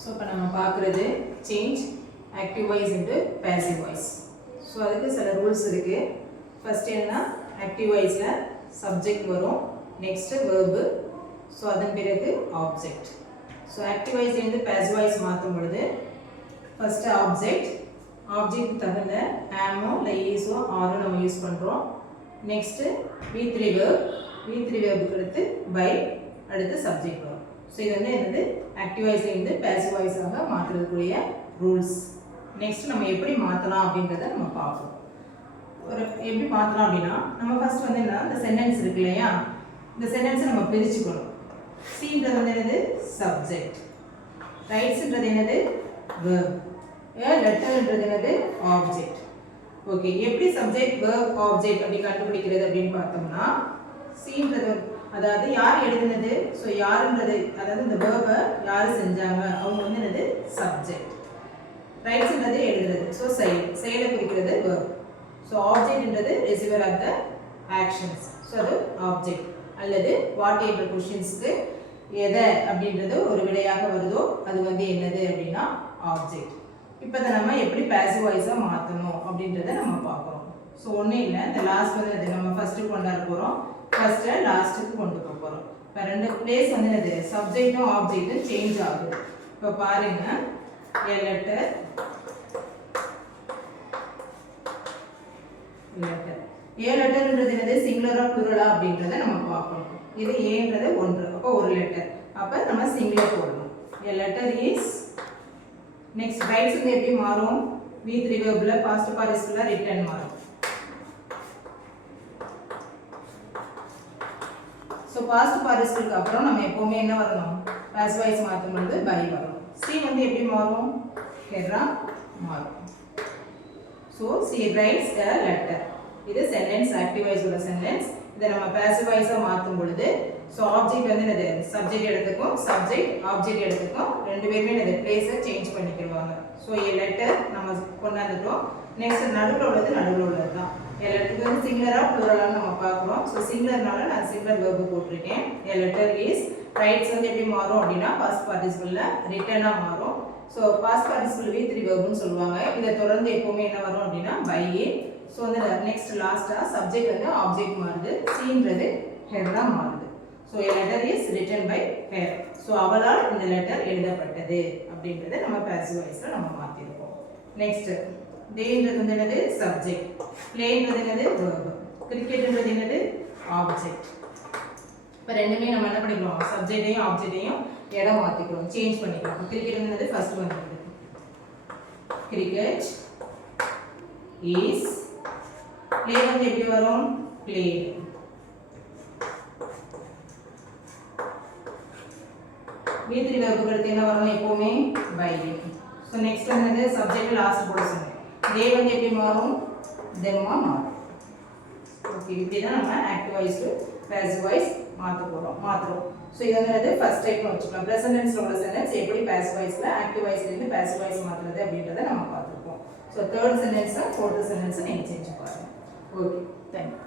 So இப்போ நம்ம பார்க்குறது change active voice into passive voice. So அதுக்கு சில ரூல்ஸ் இருக்குது. ஃபஸ்ட் என்ன, ஆக்டிவ் வாய்ஸில் சப்ஜெக்ட் வரும், நெக்ஸ்ட்டு வேர்பு, ஸோ அதன் பிறகு ஆப்ஜெக்ட். ஸோ ஆக்டிவ் வாய்ஸ்லேருந்து பேசிவ் வாய்ஸ் மாற்றும் பொழுது ஃபஸ்ட்டு ஆப்ஜெக்ட் தகுந்த ஆமோ இல்லை ஈஸோ ஆரோ நம்ம யூஸ் பண்ணுறோம். நெக்ஸ்ட்டு V3 வேர்புக்கு அடுத்து பை, அடுத்து சப்ஜெக்ட் வரும். ஸோ இது வந்து என்னது, ஆக்டிவ் வாய்ஸ்லேருந்து பேசிவ் வாய்ஸாக மாற்றுறதுக்குரிய ரூல்ஸ். நெக்ஸ்ட் நம்ம எப்படி மாற்றலாம் அப்படின்றத நம்ம பார்ப்போம். எப்படி மாற்றலாம் அப்படின்னா, நம்ம ஃபர்ஸ்ட் வந்து என்ன, இந்த சென்டென்ஸ் இருக்கு இல்லையா, இந்த சென்டென்ஸை நம்ம பிரிச்சுக்கணும். சீன்றது வந்து என்னது, சப்ஜெக்ட். ரைட்ஸ்ன்றது என்னது, வேர்ப். லெட்டர்ன்றது என்னது, ஆப்ஜெக்ட். ஓகே, எப்படி சப்ஜெக்ட் வேர்ப் ஆப்ஜெக்ட் அப்படி கண்டுபிடிக்கிறது அப்படின்னு பார்த்தோம்னா, சீன்றது அதாவது யார் எழுதுனது, ஸோ யாருன்றது, அதாவது இந்த வேர்பை யார் செஞ்சாங்க அவங்க வந்து என்னது, சப்ஜெக்ட். ரைட்ஸ்ன்றது எழுதுறது, ஸோ செயலை குறிக்கிறது வேர்ப். ஸோ ஆப்ஜெக்ட்ன்றது receiver of the actions, so அது ஆப்ஜெக்ட். அல்லது வாட் என்ற கொஷின்ஸ்க்கு எதை அப்படின்றது ஒரு விடையாக வருதோ அது வந்து என்னது அப்படின்னா ஆப்ஜெக்ட். இப்போ அதை நம்ம எப்படி பேசிவ் வாய்ஸாக மாற்றணும் அப்படின்றத நம்ம பார்க்குறோம். ஸோ ஒன்றும் இல்லை, இந்த லாஸ்ட் வந்து அது நம்ம ஃபஸ்ட்டு கொண்டாட போகிறோம், ஃபஸ்ட்டை லாஸ்ட்டுக்கு கொண்டு போக போகிறோம். இப்போ ரெண்டு பிளேஸ் வந்து என்னது, சப்ஜெக்டும் ஆப்ஜெக்டும் சேஞ்ச் ஆகுது. இப்போ பாருங்க, a letter ன்றது என்னது, சிங்குலரா ப்ளூரலா அப்படின்றத நம்ம பார்க்கணும். இது ஏன்றது ஒன்று, அப்போ ஒரு லெட்டர், அப்போ நம்ம சிங்குலர் போடணும். a letter is. Next writes வந்து எப்படி மாறும், V3 வெர்ப்ல பாஸ்ட் பார்ட்டிசிபிள்ல ரிட்டன் மாறும். ஸோ பாஸ்ட் பார்ட்டிசிபிளுக்கு அப்புறம் நம்ம எப்பவுமே என்ன வரணும், பாசிவ் வாய்ஸ் மாற்றும் பொழுது பை வரும். சி வந்து எப்படி மாறும், ஹெரா மாறும். So C writes a letter. இது சென்டென்ஸ், ஆக்டிவ் வாய்ஸோட சென்டென்ஸ். இதை நம்ம பாசிவ் வாய்ஸாக மாற்றும் பொழுது, ஸோ ஆப்ஜெக்ட் வந்து என்னது, சப்ஜெக்ட் எடுத்துக்கும், சப்ஜெக்ட் ஆப்ஜெக்ட் எடுத்துக்கும், ரெண்டு பேருமே என்னது பிளேஸை சேஞ்ச் பண்ணிக்கிடுவாங்க. ஸோ a letter நம்ம கொண்டாந்துட்டோம். நெக்ஸ்ட் நடுவில் உள்ளது தான். a letter வந்து சிங்குலரா ப்ளூரலான்னு நம்ம பார்க்குறோம். ஸோ சிங்குலர்னால நான் சிங்குலர் வேர்பு போட்டிருக்கேன். a letter is. ரைட்ஸ் வந்து எப்படி மாறும் அப்படின்னா, பாஸ்ட் பார்ட்டிசிபிள்ல ரிட்டனாக மாறும். ஸோ பாஸ்ட் பார்ட்டிசிபிள் V3 வெர்ப்னு சொல்லுவாங்க. இதை தொடர்ந்து எப்பவுமே என்ன வரும் அப்படின்னா பை. ஸோ வந்து நெக்ஸ்ட் லாஸ்ட்டாக சப்ஜெக்ட் வந்து ஆப்ஜெக்ட் மாறுது, சீன்றது ஹெர்ரா மாறுது. So a letter is written by her. So அவளால் இந்த லெட்டர் எழுதப்பட்டது அப்படின்றத நம்ம பாசிவ் வாய்ஸில் நம்ம மாற்றிருக்கோம். நெக்ஸ்ட் தேன்றது வந்து என்னது, சப்ஜெக்ட். பிளேன்றது என்னது, வேர்ப். கிரிக்கெட்ன்றது என்னது, ஆப்ஜெக்ட். இப்போ ரெண்டுமே நம்ம என்ன பண்ணிக்கிறோம், சப்ஜெக்டையும் ஆப்ஜெக்டையும் இடம் மாற்றிக்கிறோம், சேஞ்ச் பண்ணிக்கிறோம். கிரிக்கெட் என்னது, ஃபர்ஸ்ட் வந்து கிரிக்கெட் இஸ். பிளே வந்து எப்படி வரும், பிளே. V3 வெர்புக்கு அடுத்து என்ன வரும், எப்பவுமே பை. ஸோ நெக்ஸ்ட் வந்து சப்ஜெக்ட் லாஸ்ட் போட சொன்னேன். டே வந்து எப்படி மாறும், தெம்மா மாறும். ஓகே, இப்படி தான் நம்ம active voice to passive voice மாற்றுறோம். ஸோ இது வந்து ஃபர்ஸ்ட் டைப்னு வச்சுக்கலாம். ப்ரெசன்ட் டென்ஸ்ல உள்ள சென்டென்ஸ் எப்படி பாசிவ் வாய்ஸ்ல ஆக்டிவ் வாய்ஸ்லேருந்து பாசிவ் வாய்ஸ் மாற்றுறது அப்படின்றத நம்ம பார்த்துருக்கோம். So third sentence, fourth sentence நீங்கள் செஞ்சு பாருங்க. Okay, thank you.